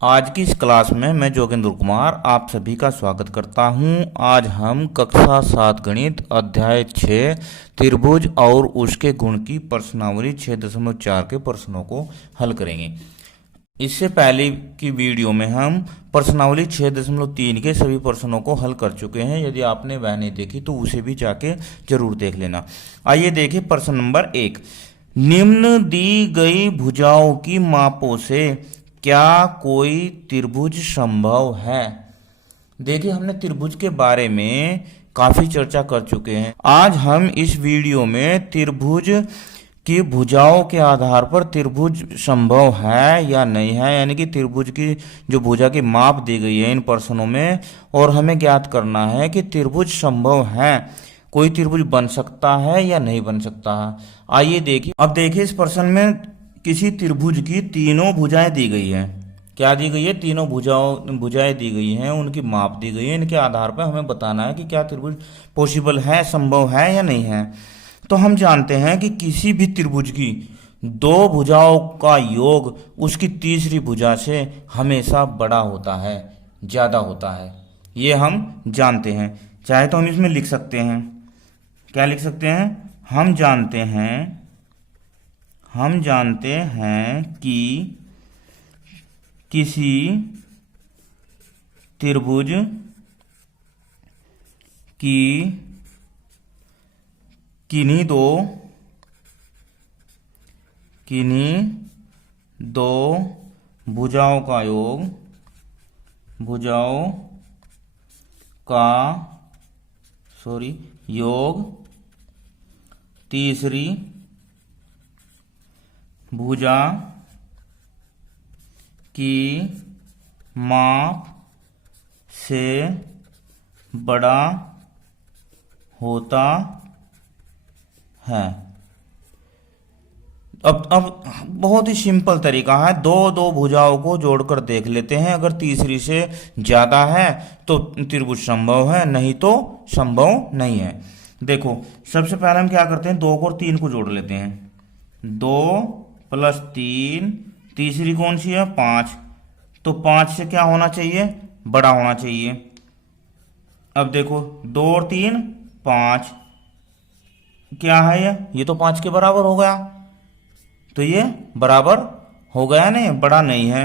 आज की इस क्लास में मैं जोगेंद्र कुमार आप सभी का स्वागत करता हूं। आज हम कक्षा 7 गणित अध्याय 6 त्रिभुज और उसके गुण की प्रश्नावली 6.4 के प्रश्नों को हल करेंगे। इससे पहले की वीडियो में हम प्रश्नावली 6.3 के सभी प्रश्नों को हल कर चुके हैं। यदि आपने वह नहीं देखी तो उसे भी जाके जरूर देख लेना। आइए देखिए प्रश्न नंबर 1। निम्न दी गई भुजाओं की मापों से क्या कोई त्रिभुज संभव है। देखिए हमने त्रिभुज के बारे में काफी चर्चा कर चुके हैं। आज हम इस वीडियो में त्रिभुज की भुजाओं के आधार पर त्रिभुज संभव है या नहीं है, यानी कि त्रिभुज की जो भुजा की माप दी गई है इन प्रश्नों में, और हमें ज्ञात करना है कि त्रिभुज संभव है, कोई त्रिभुज बन सकता है या नहीं बन सकता है। आइए देखिए। अब देखिए इस प्रश्न में किसी त्रिभुज की तीनों भुजाएं दी गई है। क्या दी गई है? तीनों भुजाएं दी गई हैं, उनकी माप दी गई है। इनके आधार पर हमें बताना है कि क्या त्रिभुज पॉसिबल है, संभव है या नहीं है। तो हम जानते हैं कि किसी भी त्रिभुज की दो भुजाओं का योग उसकी तीसरी भुजा से हमेशा बड़ा होता है, ज्यादा होता है। ये हम जानते हैं। चाहे तो हम इसमें लिख सकते हैं। क्या लिख सकते हैं? हम जानते हैं कि किसी त्रिभुज की किन्हीं दो भुजाओं का योग तीसरी भुजा की माप से बड़ा होता है। अब बहुत ही सिंपल तरीका है। दो भुजाओं को जोड़कर देख लेते हैं। अगर तीसरी से ज्यादा है तो त्रिभुज संभव है, नहीं तो संभव नहीं है। देखो सबसे पहले हम क्या करते हैं, 2 को और 3 को जोड़ लेते हैं। 2 + 3, तीसरी कौन सी है? 5। तो 5 से क्या होना चाहिए? बड़ा होना चाहिए। अब देखो 2 और 3 5, क्या है ये तो 5 के बराबर हो गया। तो ये बराबर हो गया नहीं, बड़ा नहीं है।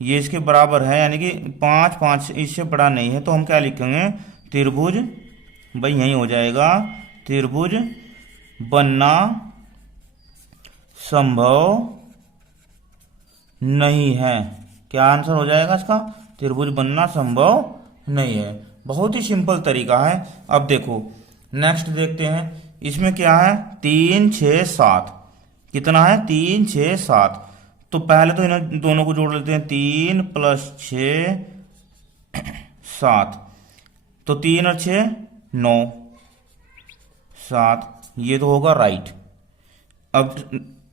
ये इसके बराबर है, यानी कि 5 इससे बड़ा नहीं है। तो हम क्या लिखेंगे? त्रिभुज, भाई यही हो जाएगा, त्रिभुज बनना संभव नहीं है। क्या आंसर हो जाएगा इसका? त्रिभुज बनना संभव नहीं है। बहुत ही सिंपल तरीका है। अब देखो नेक्स्ट देखते हैं। इसमें क्या है? 3 6 7। कितना है? 3 6 7। तो पहले तो इन दोनों को जोड़ लेते हैं। 3 + 6 7। तो 3 और 6 9 7, ये तो होगा राइट। अब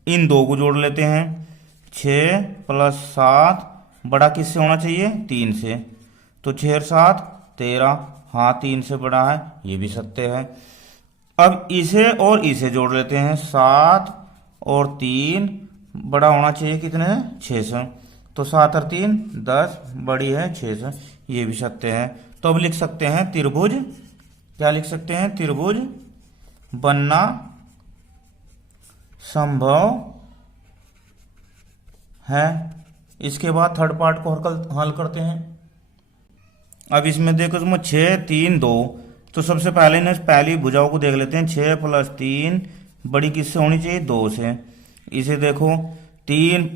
इन दो को जोड़ लेते हैं। 6 + 7 बड़ा किससे होना चाहिए? 3 से। तो 6 और 7 13, हाँ 3 से बड़ा है, ये भी सत्य है। अब इसे और इसे जोड़ लेते हैं। 7 और 3 बड़ा होना चाहिए कितने? 6 से। तो 7 और 3 10, बड़ी है 6 से, ये भी सत्य है। तो अब लिख सकते हैं त्रिभुज, क्या लिख सकते हैं? त्रिभुज बनना संभव है। इसके बाद थर्ड पार्ट को हल करते हैं। अब इसमें देखो इसमें 6 3 2। तो सबसे पहले ना पहली भुजाओं को देख लेते हैं। 6 + 3 बड़ी किससे होनी चाहिए? 2 से। इसे देखो 3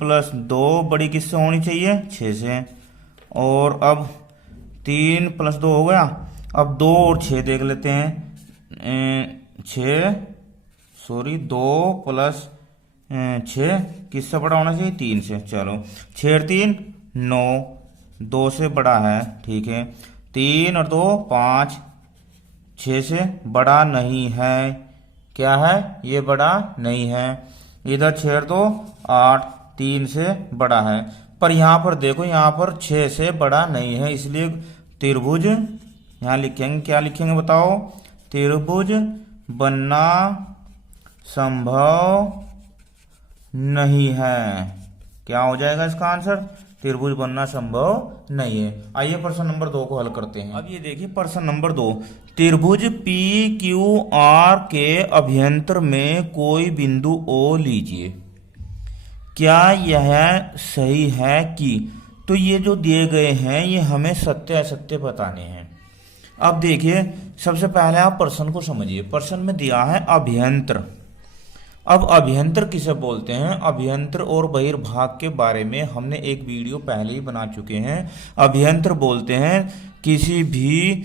+ 2 बड़ी किससे होनी चाहिए? 6 से। और अब 3 + 2 हो गया। अब 2 और 6 देख लेते हैं। 2 + 6 किससे बड़ा होना चाहिए? 3 से। चलो 6 और 3 9, 2 से बड़ा है, ठीक है। 3 और 2 5, 6 से बड़ा नहीं है। क्या है? ये बड़ा नहीं है। इधर 6 और 2 8, 3 से बड़ा है। पर यहाँ पर देखो, यहाँ पर 6 से बड़ा नहीं है, इसलिए त्रिभुज यहाँ लिखेंगे। क्या लिखेंगे बताओ? त्रिभुज बनना संभव नहीं है। क्या हो जाएगा इसका आंसर? त्रिभुज बनना संभव नहीं है। आइए प्रश्न नंबर 2 को हल करते हैं। अब ये देखिए प्रश्न नंबर 2, त्रिभुज पी क्यू आर के अभ्यंतर में कोई बिंदु ओ लीजिए, क्या यह सही है कि। तो ये जो दिए गए हैं ये हमें सत्य असत्य बताने हैं। अब देखिए सबसे पहले आप प्रश्न को समझिए। प्रश्न में दिया है अभ्यंतर। अब अभ्यंतर किसे बोलते हैं? अभ्यंतर और बहिर्भाग के बारे में हमने एक वीडियो पहले ही बना चुके हैं। अभ्यंतर बोलते हैं किसी भी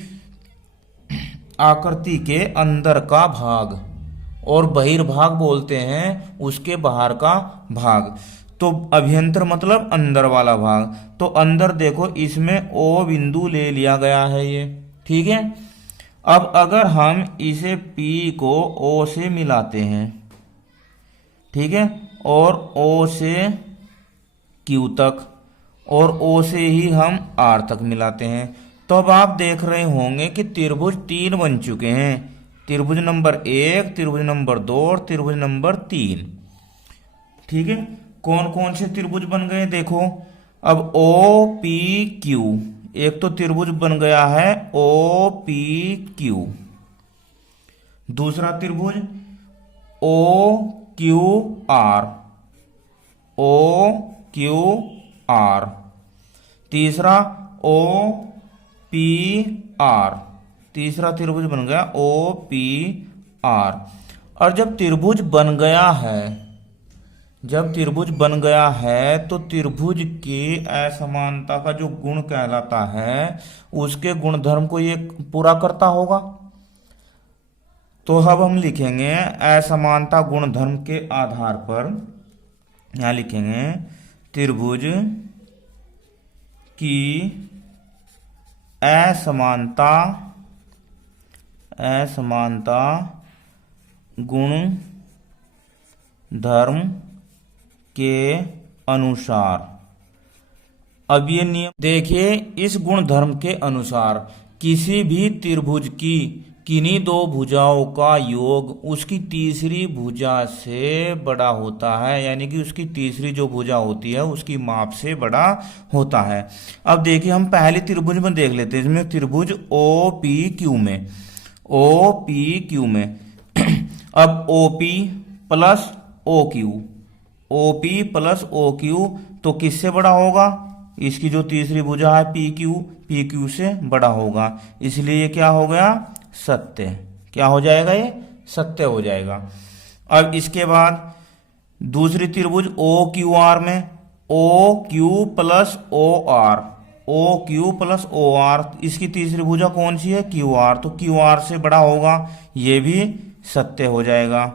आकृति के अंदर का भाग, और बहिर्भाग बोलते हैं उसके बाहर का भाग। तो अभ्यंतर मतलब अंदर वाला भाग। तो अंदर देखो इसमें ओ बिंदु ले लिया गया है ये, ठीक है। अब अगर हम इसे P को O से मिलाते हैं, ठीक है, और O से Q तक और O से ही हम R तक मिलाते हैं, तो अब आप देख रहे होंगे कि त्रिभुज 3 बन चुके हैं। त्रिभुज नंबर 1, त्रिभुज नंबर 2 और त्रिभुज नंबर 3, ठीक है। कौन कौन से त्रिभुज बन गए देखो। अब OPQ, एक तो त्रिभुज बन गया है OPQ। दूसरा त्रिभुज OQR, OQR। तीसरा OPR, तीसरा त्रिभुज बन गया OPR। और जब त्रिभुज बन गया है तो त्रिभुज की असमानता का जो गुण कहलाता है उसके गुणधर्म को ये पूरा करता होगा। तो अब हम लिखेंगे असमानता गुणधर्म के आधार पर, यहां लिखेंगे त्रिभुज की असमानता गुण धर्म के अनुसार। अब ये नियम देखिए, इस गुण धर्म के अनुसार किसी भी त्रिभुज की किन्हीं दो भुजाओं का योग उसकी तीसरी भुजा से बड़ा होता है, यानी कि उसकी तीसरी जो भुजा होती है उसकी माप से बड़ा होता है। अब देखिए हम पहले त्रिभुज में देख लेते हैं। इसमें त्रिभुज OPQ में अब OP प्लस OQ तो किससे बड़ा होगा? इसकी जो तीसरी भुजा है PQ से बड़ा होगा, इसलिए ये क्या हो गया? सत्य। क्या हो जाएगा? ये सत्य हो जाएगा। अब इसके बाद दूसरी त्रिभुज OQR में OQ प्लस OR, इसकी तीसरी भुजा कौन सी है? QR, तो QR से बड़ा होगा, ये भी सत्य हो जाएगा।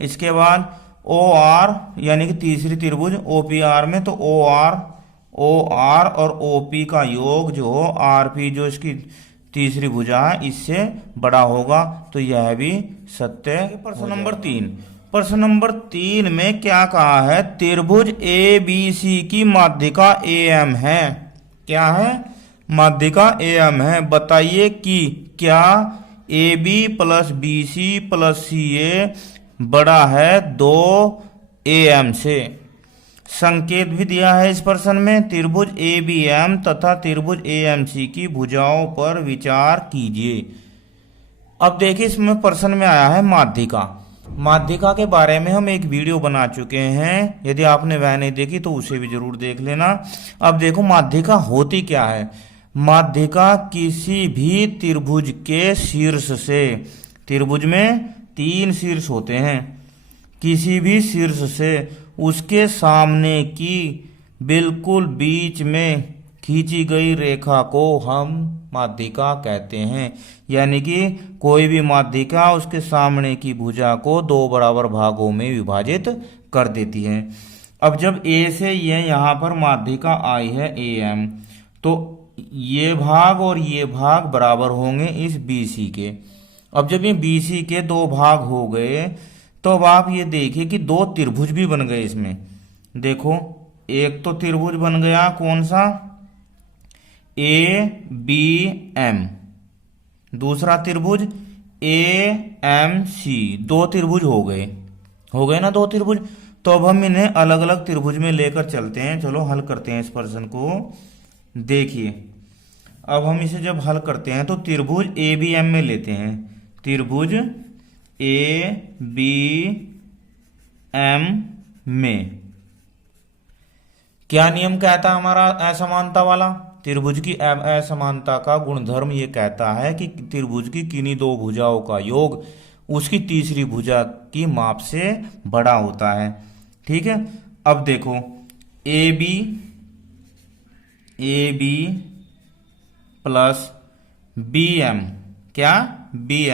इसके बाद OR यानी कि तीसरी त्रिभुज OPR में, तो OR और OP का योग जो RP जो इसकी तीसरी भुजा है इससे बड़ा होगा, तो यह भी सत्य। प्रश्न नंबर 3 में क्या कहा है? त्रिभुज ABC की माध्यिका AM है। क्या है? माध्यिका AM है। बताइए कि क्या AB plus BC plus CA बड़ा है 2AM से। संकेत भी दिया है इस प्रश्न में। त्रिभुज ABM तथा त्रिभुज AMC की भुजाओं पर विचार कीजिए। अब देखिए इसमें प्रश्न में आया है माध्यिका के बारे में हम एक वीडियो बना चुके हैं, यदि आपने वह नहीं देखी तो उसे भी जरूर देख लेना। अब देखो माध्यिका होती क्या है। माध्यिका किसी भी त्रिभुज के शीर्ष से, त्रिभुज में 3 शीर्ष होते हैं, किसी भी शीर्ष से उसके सामने की बिल्कुल बीच में खींची गई रेखा को हम माध्यिका कहते हैं। यानी कि कोई भी माध्यिका उसके सामने की भुजा को 2 बराबर भागों में विभाजित कर देती है। अब जब A से ये यहाँ पर माध्यिका आई है AM, तो ये भाग और ये भाग बराबर होंगे इस BC के। अब जब ये BC के 2 भाग हो गए तो अब आप ये देखिए कि 2 त्रिभुज भी बन गए इसमें। देखो एक तो त्रिभुज बन गया कौन सा? ABM, दूसरा त्रिभुज AMC। 2 त्रिभुज हो गए ना 2 त्रिभुज। तो अब हम इन्हें अलग अलग त्रिभुज में लेकर चलते हैं। चलो हल करते हैं इस प्रश्न को। देखिए, अब हम इसे जब हल करते हैं तो त्रिभुज ए बी एम में लेते हैं। त्रिभुज ए बी एम में क्या नियम कहता है हमारा असमानता वाला? त्रिभुज की असमानता का गुणधर्म ये कहता है कि त्रिभुज की किन्हीं दो भुजाओं का योग उसकी तीसरी भुजा की माप से बड़ा होता है। ठीक है, अब देखो A B plus B M, क्या बी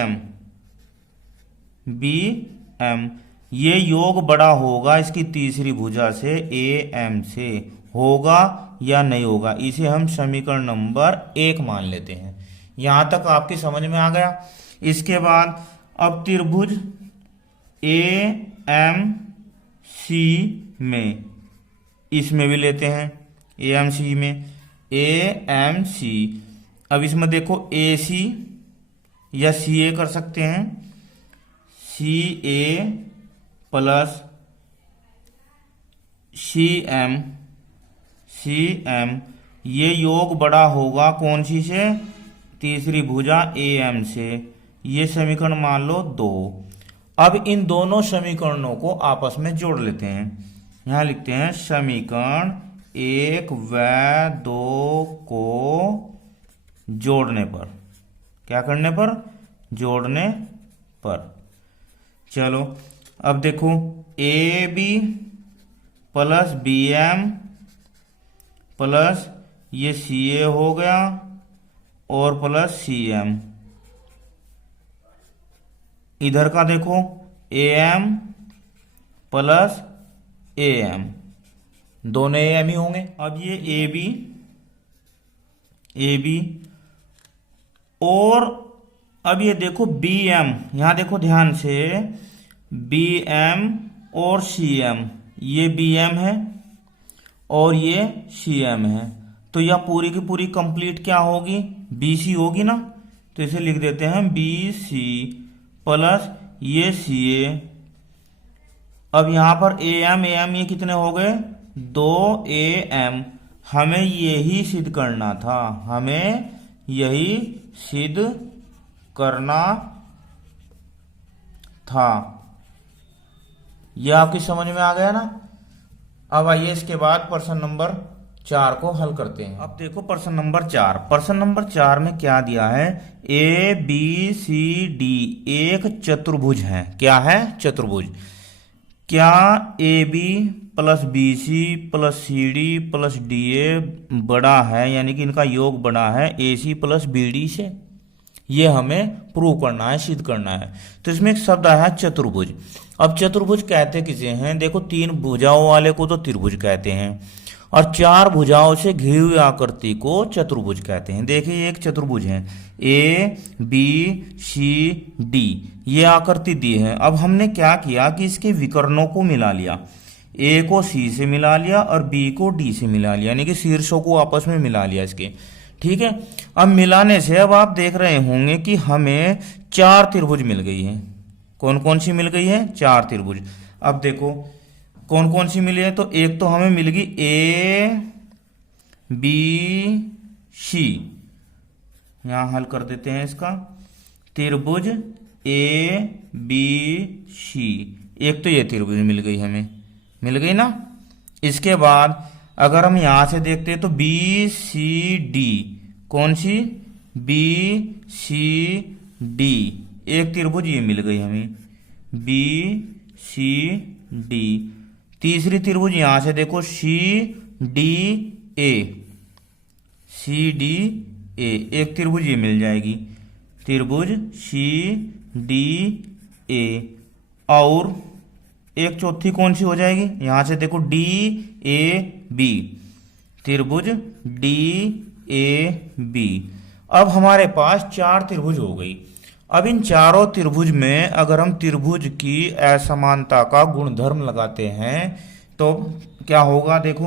एम ये योग बड़ा होगा इसकी तीसरी भुजा से, ए एम से। होगा या नहीं होगा, इसे हम समीकरण नंबर 1 मान लेते हैं। यहां तक आपकी समझ में आ गया। इसके बाद अब त्रिभुज ए एम सी में, इसमें भी लेते हैं ए एम सी में, ए एम सी। अब इसमें देखो ए सी या सी ए कर सकते हैं, सी ए प्लस सी एम, ये योग बड़ा होगा कौन सी से? तीसरी भुजा ए एम से। ये समीकरण मान लो 2। अब इन दोनों समीकरणों को आपस में जोड़ लेते हैं। यहां लिखते हैं समीकरण 1 व 2 को जोड़ने पर, क्या करने पर? जोड़ने पर। चलो अब देखो A B plus B M plus ये सी ए हो गया और प्लस सी एम। इधर का देखो A M plus A M, दोनों ए एम ही होंगे। अब ये ए बी और अब ये देखो बी एम, यहां देखो ध्यान से, बी एम और सी एम, ये बी एम है और ये सी एम है। तो यह पूरी की पूरी कंप्लीट क्या होगी? बी सी होगी ना। तो इसे लिख देते हैं बी सी प्लस ये सी ए। अब यहां पर ए एम ये कितने हो गए? 2 ए एम। हमें यही सिद्ध करना था, हमें यही सिद्ध करना था। यह आपकी समझ में आ गया ना। अब आइए इसके बाद प्रश्न नंबर 4 को हल करते हैं। अब देखो प्रश्न नंबर 4। प्रश्न नंबर 4 में क्या दिया है? ए बी सी डी एक चतुर्भुज है। क्या है? चतुर्भुज। क्या A B plus B C plus C D plus D A बड़ा है, यानी कि इनका योग बड़ा है A C plus B D से? ये हमें प्रूव करना है, सिद्ध करना है। तो इसमें एक शब्द आया है चतुर्भुज। अब चतुर्भुज कहते किसे हैं? देखो 3 भुजाओं वाले को तो त्रिभुज कहते हैं और 4 भुजाओं से घिरी हुई आकृति को चतुर्भुज कहते हैं। देखिए एक चतुर्भुज है, ए बी सी डी, ये आकृति दी है। अब हमने क्या किया कि इसके विकर्णों को मिला लिया, ए को सी से मिला लिया और बी को डी से मिला लिया, यानी कि शीर्षों को आपस में मिला लिया इसके। ठीक है, अब मिलाने से अब आप देख रहे होंगे कि हमें 4 त्रिभुज मिल गई है। कौन कौन सी मिल गई है? 4 त्रिभुज। अब देखो कौन कौन सी मिली है, तो एक तो हमें मिल गई ए बी सी, यहां हल कर देते हैं इसका। त्रिभुज ए बी सी, एक तो ये त्रिभुज मिल गई, हमें मिल गई ना। इसके बाद अगर हम यहां से देखते हैं तो बी सी डी, कौन सी? बी सी डी, एक त्रिभुज ये मिल गई हमें, बी सी डी। तीसरी त्रिभुज यहां से देखो C D A, C D A, एक त्रिभुज ये मिल जाएगी, त्रिभुज सी डी ए। और एक चौथी कौन सी हो जाएगी? यहां से देखो डी ए बी, त्रिभुज डी ए बी। अब हमारे पास 4 त्रिभुज हो गई। अब इन चारों त्रिभुज में अगर हम त्रिभुज की असमानता का गुणधर्म लगाते हैं तो क्या होगा? देखो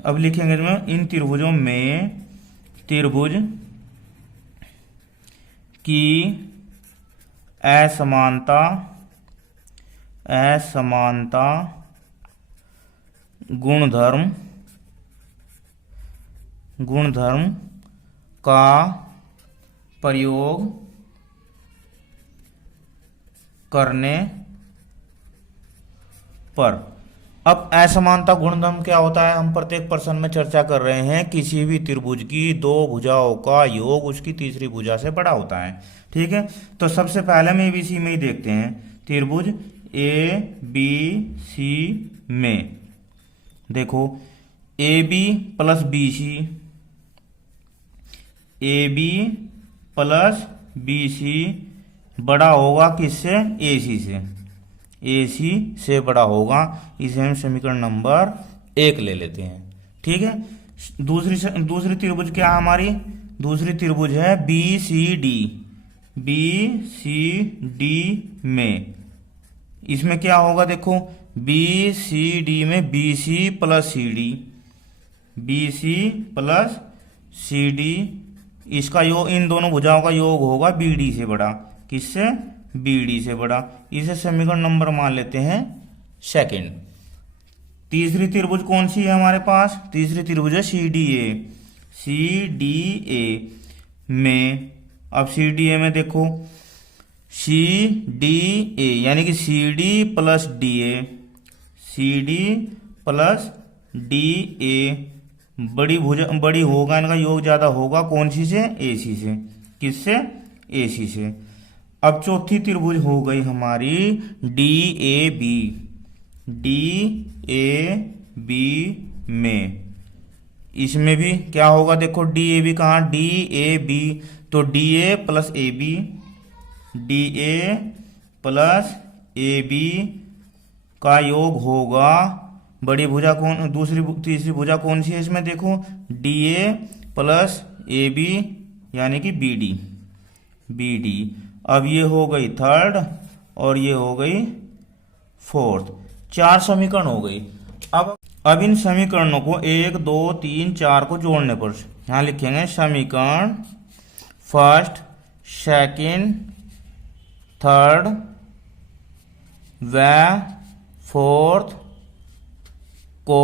अब लिखेंगे इसमें, इन त्रिभुजों में त्रिभुज की असमानता गुणधर्म का प्रयोग करने पर। अब असमानता गुणधर्म क्या होता है, हम प्रत्येक प्रश्न में चर्चा कर रहे हैं। किसी भी त्रिभुज की दो भुजाओं का योग उसकी तीसरी भुजा से बड़ा होता है। ठीक है, तो सबसे पहले हम एबीसी में ही देखते हैं। त्रिभुज ए बी सी में देखो, A B plus B C, A B plus B C बड़ा होगा किससे, ए सी से। ए सी से बड़ा होगा, इसे हम समीकरण नंबर 1 ले लेते हैं। ठीक है, दूसरी त्रिभुज क्या है हमारी, दूसरी त्रिभुज है B C D. B C D में इसमें क्या होगा, देखो बी सी डी में B C plus C D, B C plus C D, इसका योग, इन दोनों भुजाओं का योग होगा बी डी से बड़ा। किससे, बी डी से बड़ा। इसे समीकरण नंबर मान लेते हैं 2। तीसरी त्रिभुज कौन सी है हमारे पास, तीसरी त्रिभुज है C D A. C D A में, अब सी डी ए में देखो, सी डी ए यानी कि C D plus D A, C D plus D A बड़ी भुजा, बड़ी होगा, इनका योग ज्यादा होगा कौन सी से, ए सी से। किससे, ए सी से। अब चौथी त्रिभुज हो गई हमारी D A B. D A B में इसमें भी क्या होगा, देखो डी ए बी कहाँ, डी ए बी, तो D A plus A B, D A plus A B का योग होगा, बड़ी भुजा कौन, तीसरी भुजा कौन सी है इसमें, देखो D A plus A B यानी कि बी डी, बी डी। अब ये हो गई 3rd और ये हो गई 4th। 4 समीकरण हो गई। अब इन समीकरणों को 1 2 3 4 को जोड़ने पर यहां लिखेंगे समीकरण 1st, 2nd, 3rd व 4th को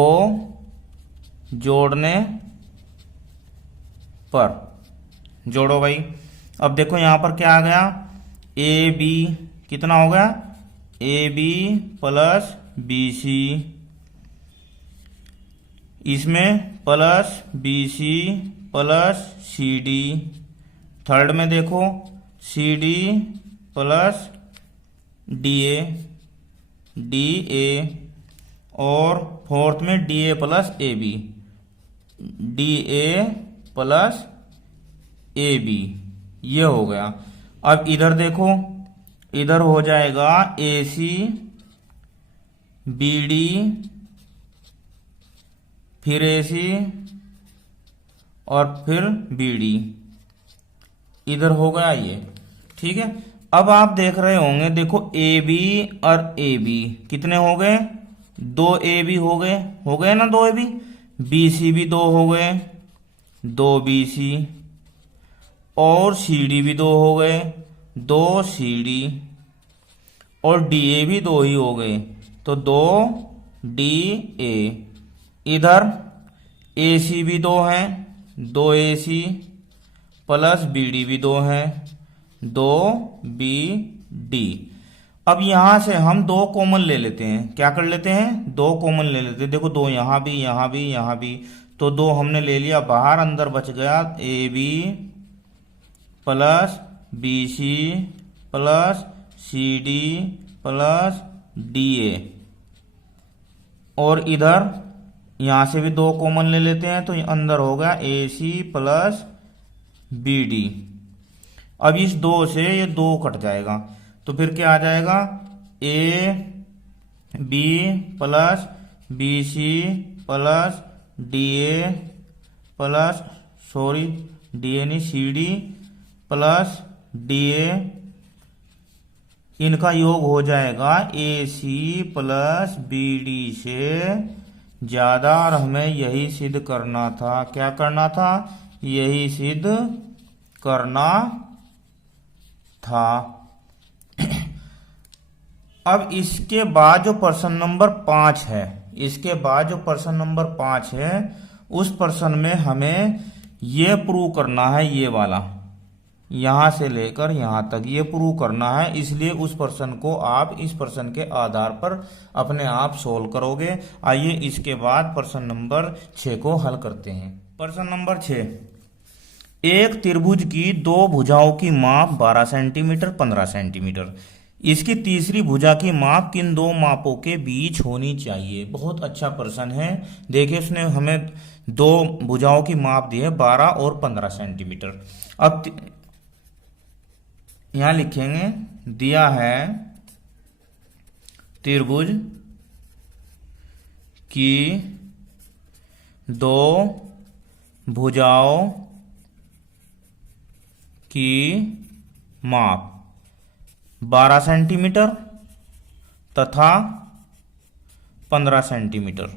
जोड़ने पर। जोड़ो भाई। अब देखो यहां पर क्या आ गया, ए बी कितना हो गया, A B plus B C, इसमें plus B C plus C D. 3rd में देखो C D plus D A, और 4th में D A plus A B, D A plus A B, ये हो गया। अब इधर देखो, इधर हो जाएगा ए सी बी डी, फिर ए सी और फिर बी डी, इधर हो गया ये। ठीक है, अब आप देख रहे होंगे, देखो ए बी और ए बी कितने हो गए, 2 ए बी हो गए ना, 2 ए बी, बी सी भी 2 हो गए, 2 बी सी, और सी डी भी 2 हो गए, 2 सी डी, और डी ए भी 2 ही हो गए, तो 2 डी ए। इधर ए सी भी 2 हैं, 2 ए सी प्लस बी डी भी 2 हैं, 2 बी डी। अब यहां से हम 2 कॉमन ले लेते हैं, क्या कर लेते हैं, 2 कॉमन ले लेते हैं। देखो 2 यहां भी, यहां भी, यहां भी, तो 2 हमने ले लिया बाहर, अंदर बच गया A B plus B C plus C D plus D A, और इधर यहां से भी 2 कॉमन ले लेते हैं, तो अंदर हो गया ए सी प्लस बी डी। अब इस 2 से ये 2 कट जाएगा, तो फिर क्या आ जाएगा, A B plus B C plus D A plus, sorry D A नहीं, C D plus D A, इनका योग हो जाएगा A C plus B D से ज्यादा, और हमें यही सिद्ध करना था। क्या करना था, यही सिद्ध करना था। अब इसके बाद जो प्रश्न नंबर 5 है, इसके बाद जो प्रश्न नंबर 5 है उस प्रश्न में हमें ये प्रूव करना है, ये वाला यहां से लेकर यहां तक ये प्रूव करना है। इसलिए उस प्रश्न को आप इस प्रश्न के आधार पर अपने आप सोल्व करोगे। आइए इसके बाद प्रश्न नंबर 6 को हल करते हैं। प्रश्न नंबर 6, एक त्रिभुज की दो भुजाओं की माप 12 सेंटीमीटर 15 सेंटीमीटर, इसकी तीसरी भुजा की माप किन दो मापों के बीच होनी चाहिए। बहुत अच्छा प्रश्न है। देखिए उसने हमें दो भुजाओं की माप दी है 12 और 15 सेंटीमीटर। अब यहां लिखेंगे दिया है त्रिभुज की दो भुजाओं की माप 12 सेंटीमीटर तथा 15 सेंटीमीटर,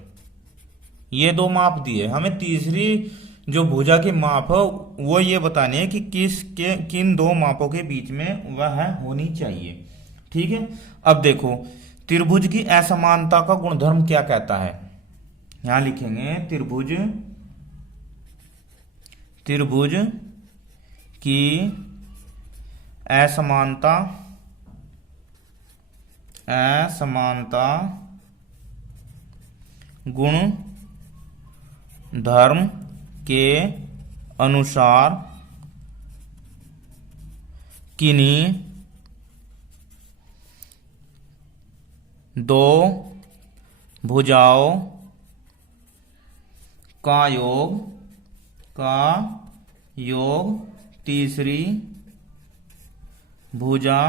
ये दो माप दिए। हमें तीसरी जो भुजा की माप है वो ये बतानी है कि किन दो मापों के बीच में वह होनी चाहिए। ठीक है। अब देखो त्रिभुज की असमानता का गुणधर्म क्या कहता है। यहां लिखेंगे त्रिभुज की असमानता गुण धर्म के अनुसार किन्हीं दो भुजाओं का योग तीसरी भुजा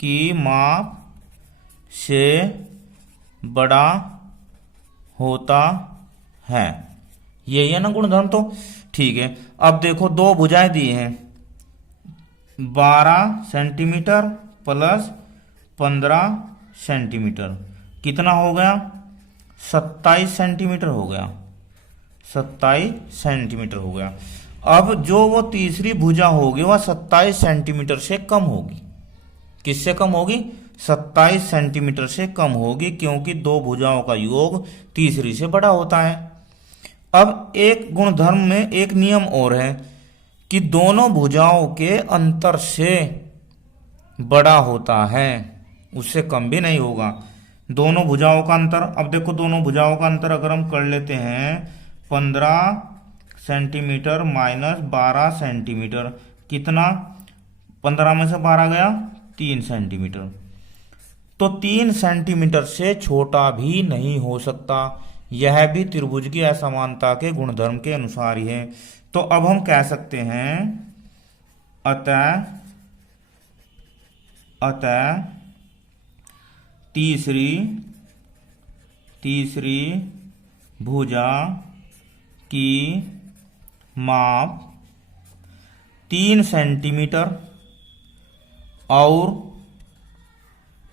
की माप से बड़ा होता है। यही है ना गुणधर्म। तो ठीक है। अब देखो दो भुजाएं दी हैं 12 सेंटीमीटर प्लस 15 सेंटीमीटर, कितना हो गया 27 सेंटीमीटर हो गया, 27 सेंटीमीटर हो गया। अब जो वो तीसरी भुजा होगी वह 27 सेंटीमीटर से कम होगी। किससे कम होगी? 27 सेंटीमीटर से कम होगी, क्योंकि दो भुजाओं का योग तीसरी से बड़ा होता है। अब एक गुणधर्म में एक नियम और है कि दोनों भुजाओं के अंतर से बड़ा होता है, उससे कम भी नहीं होगा। दोनों भुजाओं का अंतर, अब देखो दोनों भुजाओं का अंतर अगर हम कर लेते हैं 15 सेंटीमीटर माइनस 12 सेंटीमीटर, कितना 15 में से 12 गया 3 सेंटीमीटर, तो 3 सेंटीमीटर से छोटा भी नहीं हो सकता। यह भी त्रिभुज की असमानता के गुणधर्म के अनुसार ही है। तो अब हम कह सकते हैं अतः तीसरी भुजा की माप 3 सेंटीमीटर और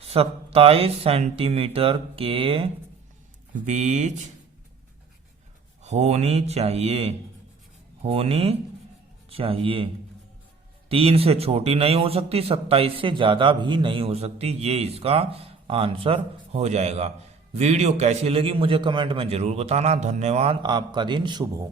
27 सेंटीमीटर के बीच होनी चाहिए। 3 से छोटी नहीं हो सकती, 27 से ज़्यादा भी नहीं हो सकती। ये इसका आंसर हो जाएगा। वीडियो कैसी लगी मुझे कमेंट में ज़रूर बताना। धन्यवाद। आपका दिन शुभ हो।